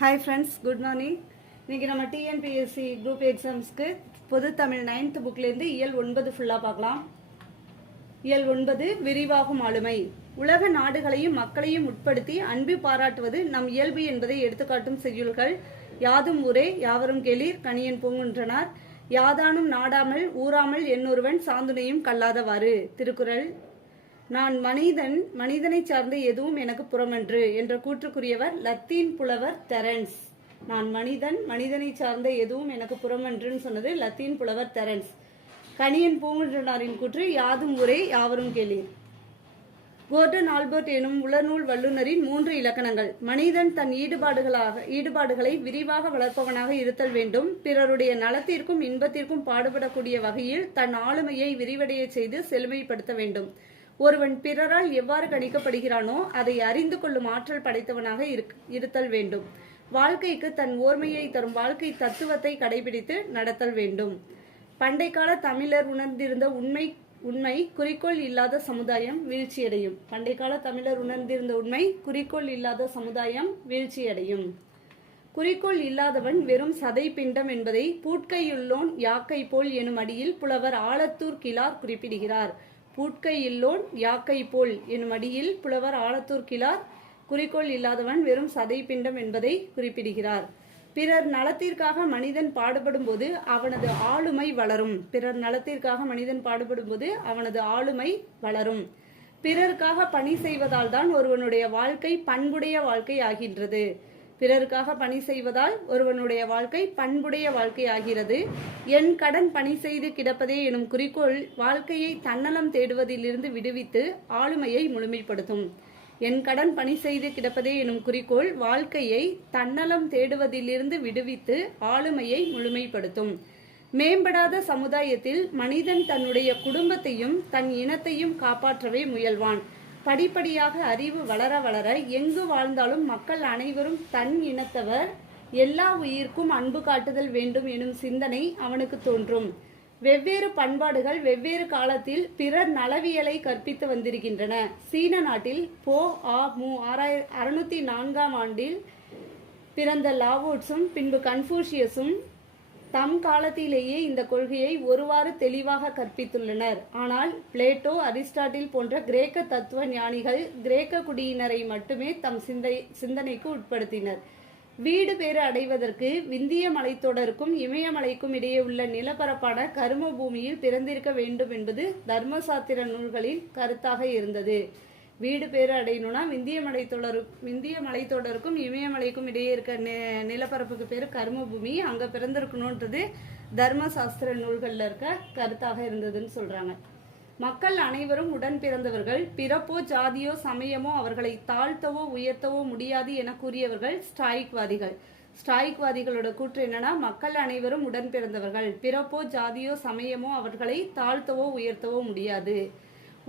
Hi friends good morning இன்றைக்கி நம்ம TNPSC group எக்ஸாம்ஸ்க்கு பொது தமிழ் நைன்த் புக்லேருந்து இயல் ஒன்பது ஃபுல்லாக பார்க்கலாம். இயல் ஒன்பது விரிவாகும் ஆளுமை. உலக நாடுகளையும் மக்களையும் உட்படுத்தி அன்பு பாராட்டுவது நம் இயல்பு என்பதை எடுத்துக்காட்டும் செய்யுள்கள். யாதும் ஊரே யாவரும் கெளீர் கணியன் பூங்குன்றனார். யாதானும் நாடாமல் ஊராமல் என்னொருவன் சாந்துணையும் கல்லாதவாறு. திருக்குறள். நான் மனிதன் மனிதனை சார்ந்த எதுவும் எனக்கு புறமன்று என்ற கூற்றுக்குரியவர் லத்தீன் புலவர் தெரன்ஸ். நான் மனிதன் மனிதனை சார்ந்த எதுவும் எனக்கு புறமன்றுன்னு சொன்னது லத்தீன் புலவர் தெரன்ஸ். கனியன் பூங்குன்றனாரின் கூற்று யாதும் ஒரே யாவரும் கேளீர். கோர்டன் ஆல்பர்ட் எனும் உளநூல் வல்லுநரின் மூன்று இலக்கணங்கள். மனிதன் தன் ஈடுபாடுகளாக ஈடுபாடுகளை விரிவாக வளர்ப்பவனாக இருத்தல் வேண்டும். பிறருடைய நலத்திற்கும் இன்பத்திற்கும் பாடுபடக்கூடிய வகையில் தன் ஆளுமையை விரிவடைய செய்து செழுமைப்படுத்த வேண்டும். ஒருவன் பிறரால் எவ்வாறு கணிக்கப்படுகிறானோ அதை அறிந்து கொள்ளும் ஆற்றல் படைத்தவனாக இருக்- இருத்தல் வேண்டும். வாழ்க்கைக்கு தன் ஓர்மையை தரும் வாழ்க்கை தத்துவத்தை கடைபிடித்து நடத்தல் வேண்டும். பண்டை கால தமிழர் உணர்ந்திருந்த உண்மை உண்மை குறிக்கோள் இல்லாத சமுதாயம் வீழ்ச்சியடையும். பண்டை கால தமிழர் உணர்ந்திருந்த உண்மை குறிக்கோள் இல்லாத சமுதாயம் வீழ்ச்சியடையும். குறிக்கோள் இல்லாதவன் வெறும் சதை பிண்டம் என்பதை பூட்கையுள்ளோன் யாக்கை போல் எனும் அடியில் புலவர் ஆலத்தூர் கிலார் குறிப்பிடுகிறார். பூட்கை இல்லோன் யாக்கை போல் எனும் அடியில் புலவர் ஆலத்தூர் கிளார் குறிக்கோள் இல்லாதவன் வெறும் சதை பிண்டம் என்பதை குறிப்பிடுகிறார். பிறர் நலத்திற்காக மனிதன் பாடுபடும்போது அவனது ஆளுமை வளரும். பிறர் நலத்திற்காக மனிதன் பாடுபடும்போது அவனது ஆளுமை வளரும். பிறருக்காக பணி செய்வதால் தான் ஒருவனுடைய வாழ்க்கை பண்புடைய வாழ்க்கை ஆகின்றது. பிறருக்காக பணி செய்வதால் ஒருவனுடைய வாழ்க்கை பண்புடைய வாழ்க்கை ஆகிறது என் கடன் பணி செய்து கிடப்பதே எனும் குறிக்கோள் வாழ்க்கையை தன்னலம் தேடுவதிலிருந்து விடுவித்து ஆளுமையை முழுமைப்படுத்தும். என் கடன் பணி செய்து கிடப்பதே எனும் குறிக்கோள் வாழ்க்கையை தன்னலம் தேடுவதிலிருந்து விடுவித்து ஆளுமையை முழுமைப்படுத்தும். மேம்படாத சமுதாயத்தில் மனிதன் தன்னுடைய குடும்பத்தையும் தன் இனத்தையும் காப்பாற்றவே முயல்வான். படிப்படியாக அறிவு வளர வளர எங்கு வாழ்ந்தாலும் மக்கள் அனைவரும் தன் இனத்தவர். எல்லா உயிர்க்கும் அன்பு காட்டுதல் வேண்டும் எனும் சிந்தனை அவனுக்கு தோன்றும். வெவ்வேறு பண்பாடுகள் வெவ்வேறு காலத்தில் பிறர் நலவியலை கற்பித்து வந்திருக்கின்றன. சீன நாட்டில் போ ஆ மு ஆறாயிர அறுநூத்தி நான்காம் ஆண்டில் பிறந்த லாவோட்ஸும் பின்பு கன்ஃபூஷியஸும் தம் காலத்திலேயே இந்த கொள்கையை ஒருவாறு தெளிவாக கற்பித்துள்ளனர். ஆனால் பிளேட்டோ அரிஸ்டாட்டில் போன்ற கிரேக்க தத்துவ ஞானிகள் கிரேக்க குடியினரை மட்டுமே தம் சிந்தை சிந்தனைக்கு உட்படுத்தினர். வீடு பேறு அடைவதற்கு விந்திய மலைத்தொடருக்கும் இமயமலைக்கும் இடையே உள்ள நிலப்பரப்பான கரும பூமியில் பிறந்திருக்க வேண்டும் என்பது தர்மசாத்திர நூல்களின் கருத்தாக இருந்தது. வீடு பேர் அடையணும்னா விந்திய மலைத்தொடரு விந்திய மலைத்தொடருக்கும் இமயமலைக்கும் இடையே இருக்க நி- நிலப்பரப்புக்கு பேர் கர்மபூமி. அங்கே பிறந்திருக்கணுன்றது தர்மசாஸ்திர நூல்களில் இருக்க கருத்தாக இருந்ததுன்னு சொல்கிறாங்க மக்கள் அனைவரும் உடன் பிறந்தவர்கள். பிறப்போ ஜாதியோ சமயமோ அவர்களை தாழ்த்தவோ உயர்த்தவோ முடியாது என கூறியவர்கள் ஸ்டாயிக்வாதிகள். ஸ்டாயிக்வாதிகளோட கூற்று என்னன்னா மக்கள் அனைவரும் உடன் பிறந்தவர்கள். பிறப்போ ஜாதியோ சமயமோ அவர்களை தாழ்த்தவோ உயர்த்தவோ முடியாது.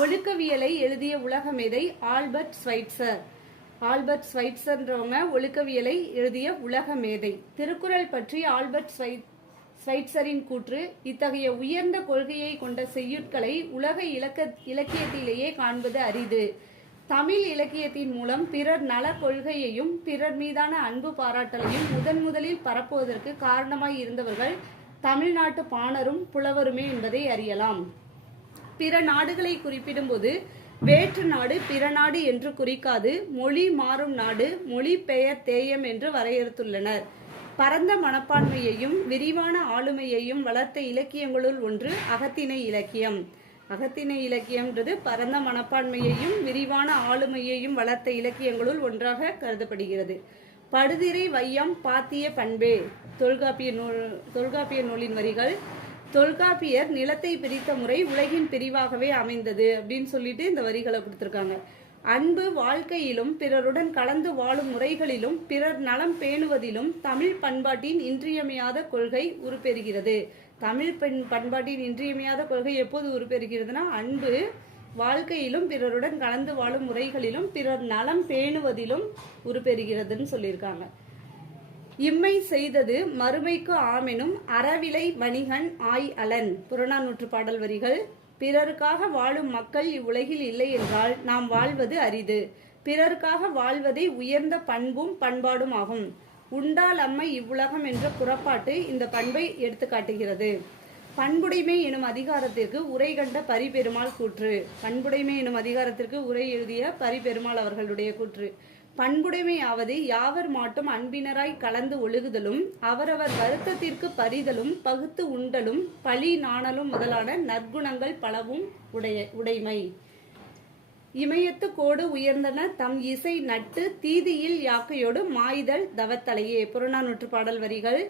ஒழுக்கவியலை எழுதிய உலகமேதை ஆல்பர்ட் ஸ்வைட்சர். ஆல்பர்ட் ஸ்வைட்சர்ன்றவங்க ஒழுக்கவியலை எழுதிய உலக மேதை திருக்குறள் பற்றி ஆல்பர்ட் ஸ்வைட் ஸ்வைட்சரின் கூற்று இத்தகைய உயர்ந்த கொள்கையை கொண்ட செய்யுட்களை உலக இலக்க இலக்கியத்திலேயே காண்பது அரிது. தமிழ் இலக்கியத்தின் மூலம் பிறர் நல கொள்கையையும் பிறர் மீதான அன்பு பாராட்டலையும் முதன் முதலில் பரப்புவதற்கு காரணமாய் இருந்தவர்கள் தமிழ்நாட்டு பாணரும் புலவருமே என்பதை அறியலாம். பிற நாடுகளை குறிப்பிடும்போது வேற்று நாடு பிற நாடு என்று குறிக்காது மொழி மாறும் நாடு மொழி பெயர் தேயம் என்று வரையறுத்துள்ளனர். பரந்த மனப்பான்மையையும் விரிவான ஆளுமையையும் வளர்த்த இலக்கியங்களுள் ஒன்று அகத்திணை இலக்கியம். அகத்திணை இலக்கியம்ன்றது பரந்த மனப்பான்மையையும் விரிவான ஆளுமையையும் வளர்த்த இலக்கியங்களுள் ஒன்றாக கருதப்படுகிறது. படுதிரை வையம் பாத்திய பண்பே. தொல்காப்பிய நூல் தொல்காப்பிய நூலின் வரிகள் தொல்காப்பியர் நிலத்தை பிரித்த முறை உலகின் பிரிவாகவே அமைந்தது அப்படின்னு சொல்லிட்டு இந்த வரிகளை கொடுத்துருக்காங்க. அன்பு வாழ்க்கையிலும் பிறருடன் கலந்து வாழும் முறைகளிலும் பிறர் நலம் பேணுவதிலும் தமிழ் பண்பாட்டின் இன்றியமையாத கொள்கை உருப்பெறுகிறது. தமிழ் பெண் பண்பாட்டின் இன்றியமையாத கொள்கை எப்போது உருப்பெறுகிறதுனா அன்பு வாழ்க்கையிலும் பிறருடன் கலந்து வாழும் முறைகளிலும் பிறர் நலம் பேணுவதிலும் உருப்பெறுகிறதுன்னு சொல்லியிருக்காங்க. இம்மை செய்தது மறுமைக்கு ஆமெனும் அறவிலை வணிகன் ஆய் அலன். புறநானூற்று பாடல் வரிகள் பிறருக்காக வாழும் மக்கள் இவ்வுலகில் இல்லை என்றால் நாம் வாழ்வது அரிது. பிறருக்காக வாழ்வதே உயர்ந்த பண்பும் பண்பாடும் ஆகும். உண்டால் அம்மை இவ்வுலகம் என்ற புறப்பாட்டு இந்த பண்பை எடுத்து காட்டுகிறது. பண்புடைமை எனும் அதிகாரத்திற்கு உரை கண்ட பரிபெருமாள் கூற்று. பண்புடைமை எனும் அதிகாரத்திற்கு உரை எழுதிய பரிபெருமாள் அவர்களுடைய கூற்று. பண்புடைமையாவது யாவர் மாட்டும் அன்பினராய் கலந்து ஒழுகுதலும் அவரவர் வருத்தத்திற்கு பரிதலும் பகுத்து உண்டலும் பழி நாணலும் முதலான நற்குணங்கள் பலவும் உடைய உடைமை. இமயத்து கோடு உயர்ந்தன தம் இசை நட்டு தீதியில் யாக்கையோடு மாய்தல் தவத்தலையே. புறநானூற்று பாடல் வரிகள்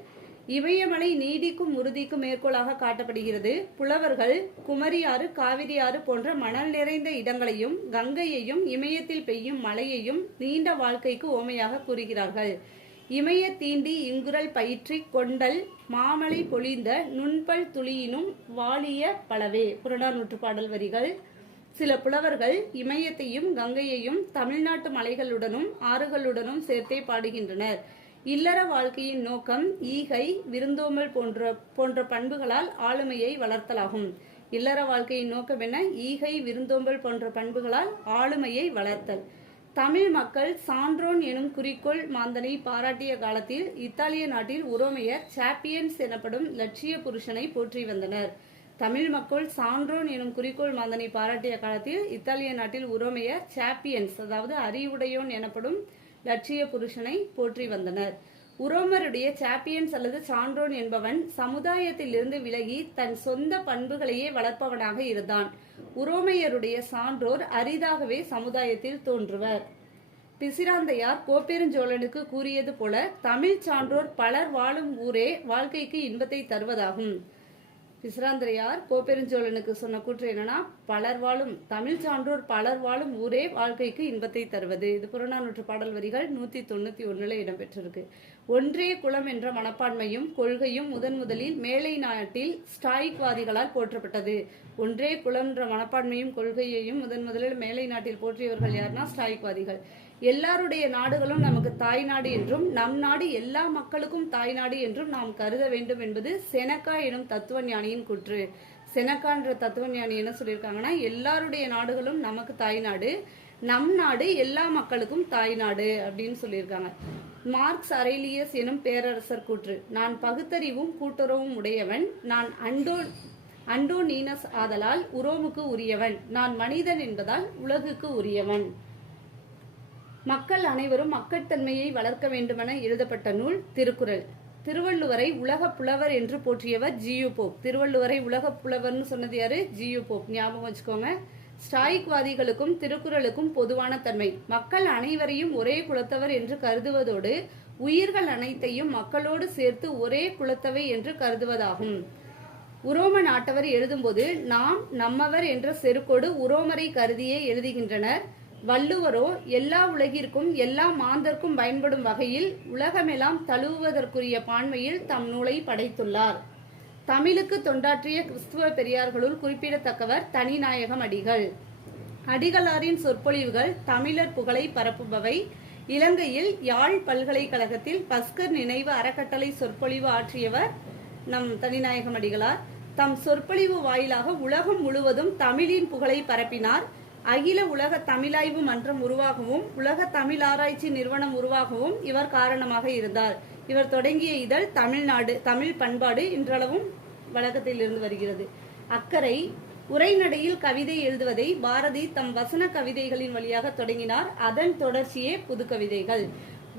இமயமலை நீடிக்கும் உறுதிக்கும் மேற்கோளாக காட்டப்படுகிறது. புலவர்கள் குமரியாறு காவிரியாறு போன்ற மணல் நிறைந்த இடங்களையும் கங்கையையும் இமயத்தில் பெய்யும் மழையையும் நீண்ட வாழ்க்கைக்கு ஓமையாக கூறுகிறார்கள். இமய தீண்டி இங்குரல் பயிற்றி கொண்டல் மாமலை பொழிந்த நுண்பல் துளியினும் வாலிய பலவே. புறநானூற்று பாடல் வரிகள். சில புலவர்கள் இமயத்தையும் கங்கையையும் தமிழ்நாட்டு மலைகளுடனும் ஆறுகளுடனும் சேர்த்தே பாடுகின்றனர். இல்லற வாழ்க்கையின் நோக்கம் ஈகை விருந்தோம்பல் போன்ற போன்ற பண்புகளால் ஆளுமையை வளர்த்தலாகும். இல்லற வாழ்க்கையின் நோக்கம் என்ன? ஈகை விருந்தோம்பல் போன்ற பண்புகளால் ஆளுமையை வளர்த்தல். தமிழ் மக்கள் சான்றோன் எனும் குறிக்கோள் மாந்தனை பாராட்டிய காலத்தில் இத்தாலிய நாட்டில் உரோமையர் சாப்பியன்ஸ் எனப்படும் லட்சிய புருஷனை போற்றி வந்தனர். தமிழ் மக்கள் சான்றோன் எனும் குறிக்கோள் மாந்தனை பாராட்டிய காலத்தில் இத்தாலிய நாட்டில் உரோமையர் சாப்பியன்ஸ் அதாவது அறிவுடையோன் எனப்படும் லட்சிய புருஷனை போற்றி வந்தனர். உரோமருடைய சாப்பியன்ஸ் அல்லது சான்றோன் என்பவன் சமுதாயத்திலிருந்து விலகி தன் சொந்த பண்புகளையே வளர்ப்பவனாக இருந்தான். உரோமையருடைய சான்றோர் அரிதாகவே சமுதாயத்தில் தோன்றுவர். பிசிராந்தையார் கோப்பெருஞ்சோழனுக்கு கூறியது போல தமிழ் சான்றோர் பலர் வாழும் ஊரே வாழ்க்கைக்கு இன்பத்தை தருவதாகும். பிசிராந்திரையார் கோப்பெருஞ்சோழனுக்கு சொன்ன கூற்று என்னன்னா பலர் வாழும் தமிழ் சான்றோர் பலர் வாழும் ஊரே வாழ்க்கைக்கு இன்பத்தை தருவது. இது புறநானூற்று பாடல் வரிகள் நூத்தி தொண்ணூத்தி ஒண்ணுல இடம்பெற்றிருக்கு. ஒன்றே குலம் என்ற மனப்பான்மையும் கொள்கையும் முதன் முதலில் மேலை நாட்டில் ஸ்டாய்க்வாதிகளால் போற்றப்பட்டது. ஒன்றே குலம் என்ற மனப்பான்மையும் கொள்கையையும் முதன் முதலில் மேலை நாட்டில் போற்றியவர்கள் யாருன்னா ஸ்டாய்க்வாதிகள். எல்லாருடைய நாடுகளும் நமக்கு தாய் நாடு என்றும் நம் நாடு எல்லா மக்களுக்கும் தாய் நாடு என்றும் நாம் கருத வேண்டும் என்பது செனக்கா எனும் தத்துவ ஞானியின் செனக்கா செனக்கான்ற தத்துவ ஞானி என்ன சொல்லியிருக்காங்கன்னா எல்லாருடைய நாடுகளும் நமக்கு தாய் நாடு நம் நாடு எல்லா மக்களுக்கும் தாய் நாடு அப்படின்னு சொல்லியிருக்காங்க. மார்க்ஸ் அரேலியஸ் எனும் பேரரசர் கூற்று. நான் பகுத்தறிவும் கூட்டுறவும் உடையவன். நான் அண்டோ அண்டோனீனஸ் ஆதலால் உரோமுக்கு உரியவன். நான் மனிதன் என்பதால் உலகுக்கு உரியவன். மக்கள் அனைவரும் மக்கட்தன்மையை வளர்க்க வேண்டுமென எழுதப்பட்ட நூல் திருக்குறள். திருவள்ளுவரை உலக புலவர் என்று போற்றியவர் ஜியு போப். திருவள்ளுவரை உலக புலவர்னு சொன்னது யாரு? G U Pope. ஞாபகம் வச்சுக்கோங்க. ஸ்டாயிக்வாதிகளுக்கும் திருக்குறளுக்கும் பொதுவான தன்மை. மக்கள் அனைவரையும் ஒரே குலத்தவர் என்று கருதுவதோடு உயிர்கள் அனைத்தையும் மக்களோடு சேர்த்து ஒரே குலத்தவை என்று கருதுவதாகும். உரோம நாட்டவர் எழுதும்போது நாம் நம்மவர் என்ற செருக்கோடு உரோமரை கருதியே எழுதுகின்றனர். வள்ளுவரோ எல்லா உலகிற்கும் எல்லா மாந்தர்க்கும் பயன்படும் வகையில் உலகமெல்லாம் தழுவுவதற்குரிய பான்மையில் தம் நூலை படைத்துள்ளார். தமிழுக்கு தொண்டாற்றிய கிறிஸ்துவ பெரியார்களுள் குறிப்பிடத்தக்கவர் தனிநாயகம் அடிகள். அடிகளாரின் சொற்பொழிவுகள் தமிழர் புகழை பரப்புபவை. இலங்கையில் யாழ் பல்கலைக்கழகத்தில் பஸ்கர் நினைவு அறக்கட்டளை சொற்பொழிவு ஆற்றியவர் நம் தனிநாயகம் அடிகளார். தம் சொற்பொழிவு வாயிலாக உலகம் முழுவதும் தமிழின் புகழை பரப்பினார். அகில உலக தமிழாய்வு மன்றம் உருவாகவும் உலக தமிழ் ஆராய்ச்சி நிறுவனம் உருவாகவும் இவர் காரணமாக இருந்தார். இவர் தொடங்கிய இதழ் தமிழ்நாடு தமிழ் பண்பாடு இன்றளவும் வழக்கத்தில் இருந்து வருகிறது. அக்கறை உரைநடையில் கவிதை எழுதுவதை பாரதி தம் வசன கவிதைகளின் வழியாக தொடங்கினார். அதன் தொடர்ச்சியே புது கவிதைகள்.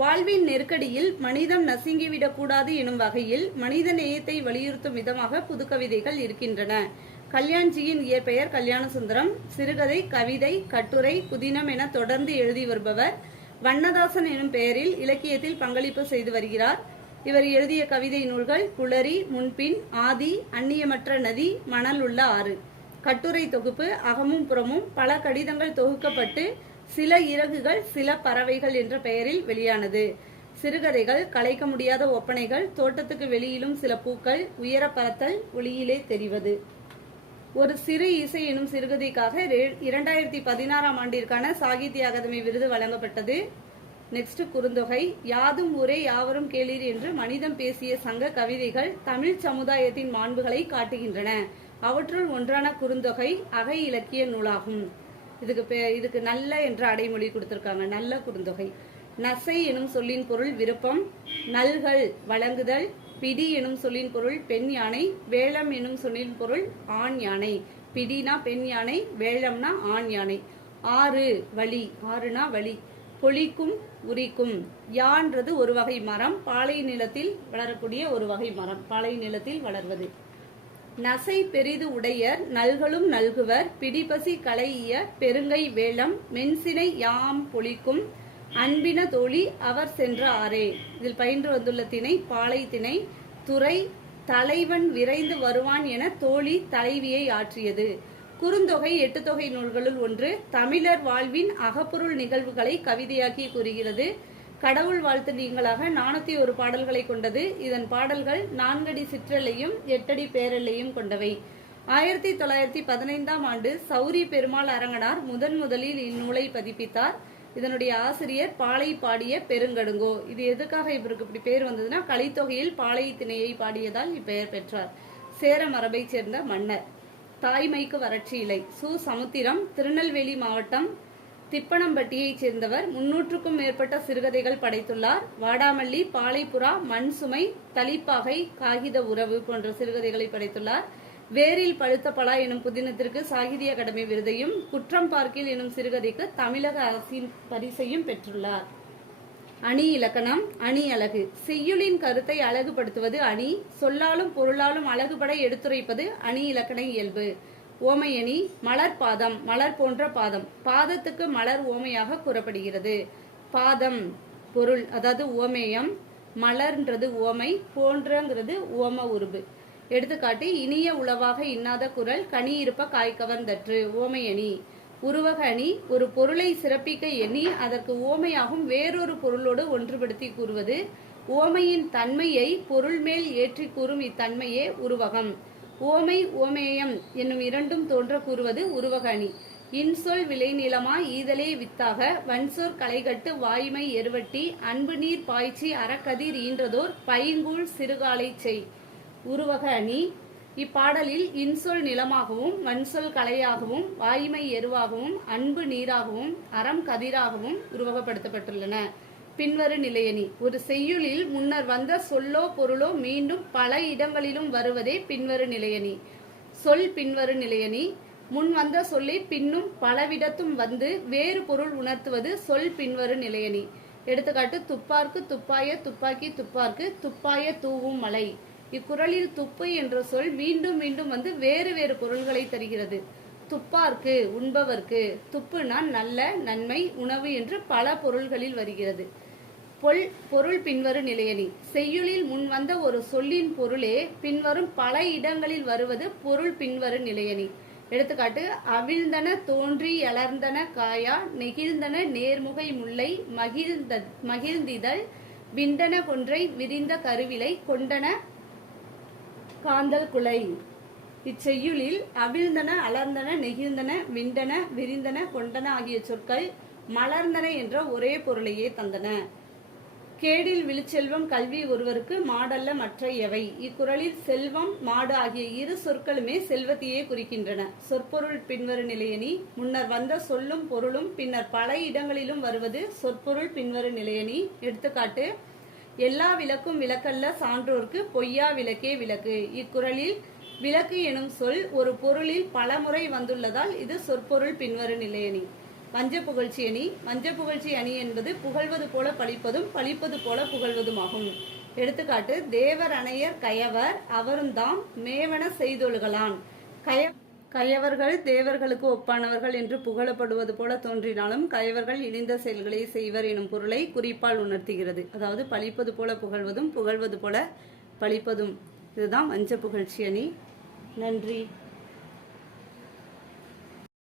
வாழ்வின் நெருக்கடியில் மனிதம் நசுங்கிவிடக்கூடாது எனும் வகையில் மனித நேயத்தை வலியுறுத்தும் விதமாக புது கவிதைகள் இருக்கின்றன. கல்யாண்ஜியின் இயற்பெயர் கல்யாண சுந்தரம் சிறுகதை கவிதை கட்டுரை புதினம் என தொடர்ந்து எழுதி வருபவர் வண்ணதாசன் எனும் பெயரில் இலக்கியத்தில் பங்களிப்பு செய்து வருகிறார். இவர் எழுதிய கவிதை நூல்கள் குளரி முன்பின் ஆதி அந்நியமற்ற நதி மணல் உள்ள ஆறு. கட்டுரை தொகுப்பு அகமும் புறமும் பல கடிதங்கள் தொகுக்கப்பட்டு சில இறகுகள் சில பறவைகள் என்ற பெயரில் வெளியானது. சிறுகதைகள் கலைக்க முடியாத ஒப்பனைகள் தோட்டத்துக்கு வெளியிலும் சில பூக்கள் உயர பறத்தல் ஒளியிலே தெரிவது. ஒரு சிறு இசை எனும் சிறுகதைக்காக ரெ- இரண்டாயிரத்தி பதினாறாம் ஆண்டிற்கான சாகித்ய அகாதமி விருது வழங்கப்பட்டது. நெக்ஸ்ட் குறுந்தொகை யாதும் ஊரே யாவரும் கேளீர் என்று மனிதம் பேசிய சங்க கவிதைகள் தமிழ் சமுதாயத்தின் மாண்புகளை காட்டுகின்றன. அவற்றுள் ஒன்றான குறுந்தொகை அகை இலக்கிய நூலாகும். இதுக்கு பே- இதுக்கு நல்ல என்ற அடைமொழி கொடுத்திருக்காங்க. நல்ல குறுந்தொகை. நசை எனும் சொல்லின் பொருள் விருப்பம் நல்கள் வழங்குதல் பிடி எனும் சொல்லின் பொருள் பெண் யானை வேளம் எனும் சொல்லின் பொருள் ஆண் யானை. பிடினா பெண் யானை வேளம்னா ஆண் யானை. ஆறு வழி ஆறுனா வழி பொழிக்கும் உரிக்கும். யான்றது ஒரு வகை மரம் பாலை நிலத்தில் வளரக்கூடிய ஒரு வகை மரம் பாலை நிலத்தில் வளர்வது. நசை பெரிது உடையர் நல்களும் நல்குவர். பிடிபசி களையிய பெருங்கை வேளம் மென்சினை யாம் பொழிக்கும். அன்பின தோழி அவர் சென்ற ஆரே இதில் பயின்று வந்துள்ள திணை பாலை திணை துறை தலைவன் விரைந்து வருவான் என தோழி தலைவியை ஆற்றியது. குறுந்தொகை எட்டு தொகை நூல்களுள் ஒன்று தமிழர் வாழ்வின் அகப்பொருள் நிகழ்வுகளை கவிதையாக்கி கூறுகிறது. கடவுள் வாழ்த்து நீங்களாக நானூத்தி ஒரு பாடல்களை கொண்டது. இதன் பாடல்கள் நான்கடி சிற்றலையும் எட்டடி பேரலையும் கொண்டவை. ஆயிரத்தி தொள்ளாயிரத்தி பதினைந்தாம் ஆண்டு சௌரி பெருமாள் அரங்கனார் முதன் முதலில் இந்நூலை பதிப்பித்தார். இதனுடைய ஆசிரியர் பாலை பாடிய பெருங்கடுங்கோ. இது எதுக்காக இவருக்கு இப்படி பேர் வந்ததுன்னா கலித்தொகையில் பாலை திணையை பாடியதால் இப்பெயர் பெற்றார். சேர மரபைச் சேர்ந்த மன்னர். தாய்மைக்கு வறட்சி இலை. சு. சமுத்திரம் திருநெல்வேலி மாவட்டம் திப்பனம்பட்டியைச் சேர்ந்தவர். முன்னூற்றுக்கும் மேற்பட்ட சிறுகதைகள் படைத்துள்ளார். வாடாமல்லி பாலைப்புறா மண் சுமை தளிப்பாகை காகித உறவு போன்ற சிறுகதைகளை படைத்துள்ளார். வேரில் பழுத்த பலா எனும் புதினத்திற்கு சாகித்ய அகாடமி விருதையும் குற்றம் பார்க்கில் எனும் சிறுகதைக்கு தமிழக அரசின் பரிசையும் பெற்றுள்ளார். அணி இலக்கணம் அணி அழகு. செய்யுளின் கருத்தை அழகுபடுத்துவது அணி சொல்லாலும் பொருளாலும் அழகுபட எடுத்துரைப்பது அணி இலக்கண இயல்பு. ஓமையணி மலர் பாதம் மலர் போன்ற பாதம். பாதத்துக்கு மலர் ஓமையாக கூறப்படுகிறது. பாதம் பொருள் அதாவது ஓமேயம் மலர்ன்றது ஓமை போன்றங்கிறது ஓம உருபு எடுத்துக்காட்டு இனிய உளவாக இன்னாத குரல் கனி இருப்ப காய் கவர்ந்தற்று ஓமையணி உருவக அணி ஒரு பொருளை சிறப்பிக்க எண்ணி அதற்கு ஓமையாகும் வேறொரு பொருளோடு ஒன்றுபடுத்தி கூறுவது ஓமையின் தன்மையை பொருள் மேல் ஏற்றி கூறும் இத்தன்மையே உருவகம். ஓமை ஓமேயம் என்னும் இரண்டும் தோன்ற கூறுவது உருவக அணி. இன்சொல் விளைநிலமா ஈதலே வித்தாக வன்சொற் களைகட்டு வாய்மை எருவட்டி அன்பு நீர் பாய்ச்சி அறக்கதிர் ஈன்றதோர் பைங்கூழ் சிறுகாலை செய். உருவக அணி. இப்பாடலில் இன்சொல் நிலமாகவும் வன்சொல் கலையாகவும் வாய்மை எருவாகவும் அன்பு நீராகவும் அறம் கதிராகவும் உருவகப்படுத்தப்பட்டுள்ளன. பின்வரு நிலையணி. ஒரு செய்யுளில் முன்னர் வந்த சொல்லோ பொருளோ மீண்டும் பல இடங்களிலும் வருவதே பின்வரு நிலையணி. சொல் பின்வரு நிலையணி. முன் வந்த சொல்லை பின்னும் பலவிடத்தும் வந்து வேறு பொருள் உணர்த்துவது சொல் பின்வரு நிலையணி. எடுத்துக்காட்டு துப்பார்க்கு துப்பாய துப்பாக்கி துப்பார்க்கு துப்பாய தூவும் மலை. இக்குறளில் துப்பு என்ற சொல் மீண்டும் மீண்டும் வந்து வேறு வேறு பொருள்களை தருகிறது. துப்பார்க்கு உண்பவர்க்கு. துப்புனா நல்ல நன்மை உணவு என்று பல பொருள்களில் வருகிறது. பொல் பொருள் பின்வரும் நிலையணி. செய்யுளில் முன் வந்த ஒரு சொல்லின் பொருளே பின்வரும் பல இடங்களில் வருவது பொருள் பின்வரும் நிலையணி. எடுத்துக்காட்டு அவிழ்ந்தன தோன்றி எளர்ந்தன காயா நெகிழ்ந்தன நேர்முகை முல்லை மகிழ்ந்த மகிழ்ந்திதழ் விண்டன கொன்றை விரிந்த கருவிலை கொண்டன காந்தல் குலை. இச்செய்யுளில் அவிழ்ந்தன அலர்ந்தன நெகிழ்ந்தன விண்டன விரிந்தன கொண்டன ஆகிய சொற்கள் மலர்ந்தன என்ற ஒரே பொருளையே தந்தன. கேடில் விழுச்செல்வம் கல்வி ஒருவருக்கு மாடல்ல மற்ற எவை. இக்குறளில் செல்வம் மாடு ஆகிய இரு சொற்களுமே செல்வத்தையே குறிக்கின்றன. சொற்பொருள் பின்வரு நிலையணி முன்னர் வந்த சொல்லும் பொருளும் பின்னர் பல இடங்களிலும் வருவது சொற்பொருள் பின்வரு நிலையணி. எடுத்துக்காட்டு எல்லா விளக்கும் விளக்கல்ல சான்றோர்க்கு பொய்யா விளக்கே விளக்கு. இக்குறளில் விளக்கு எனும் சொல் ஒரு பொருளில் பலமுறை வந்துள்ளதால் இது சொற்பொருள் பின்வரு நிலையணி. வஞ்ச புகழ்ச்சி அணி. வஞ்ச புகழ்ச்சி அணி என்பது புகழ்வது போல பழிப்பதும் பழிப்பது போல புகழ்வதுமாகும். எடுத்துக்காட்டு தேவர் அணையர் கயவர் அவரும் தாம் மேவன செய்தொழுகலான். கய கயவர்கள் தேவர்களுக்கு ஒப்பானவர்கள் என்று புகழப்படுவது போல தோன்றினாலும் கயவர்கள் இழிந்த செயல்களை செய்வர் எனும் பொருளை குறிப்பால் உணர்த்துகிறது. அதாவது பழிப்பது போல புகழ்வதும் புகழ்வது போல பழிப்பதும். இதுதான் வஞ்ச புகழ்ச்சி அணி. நன்றி.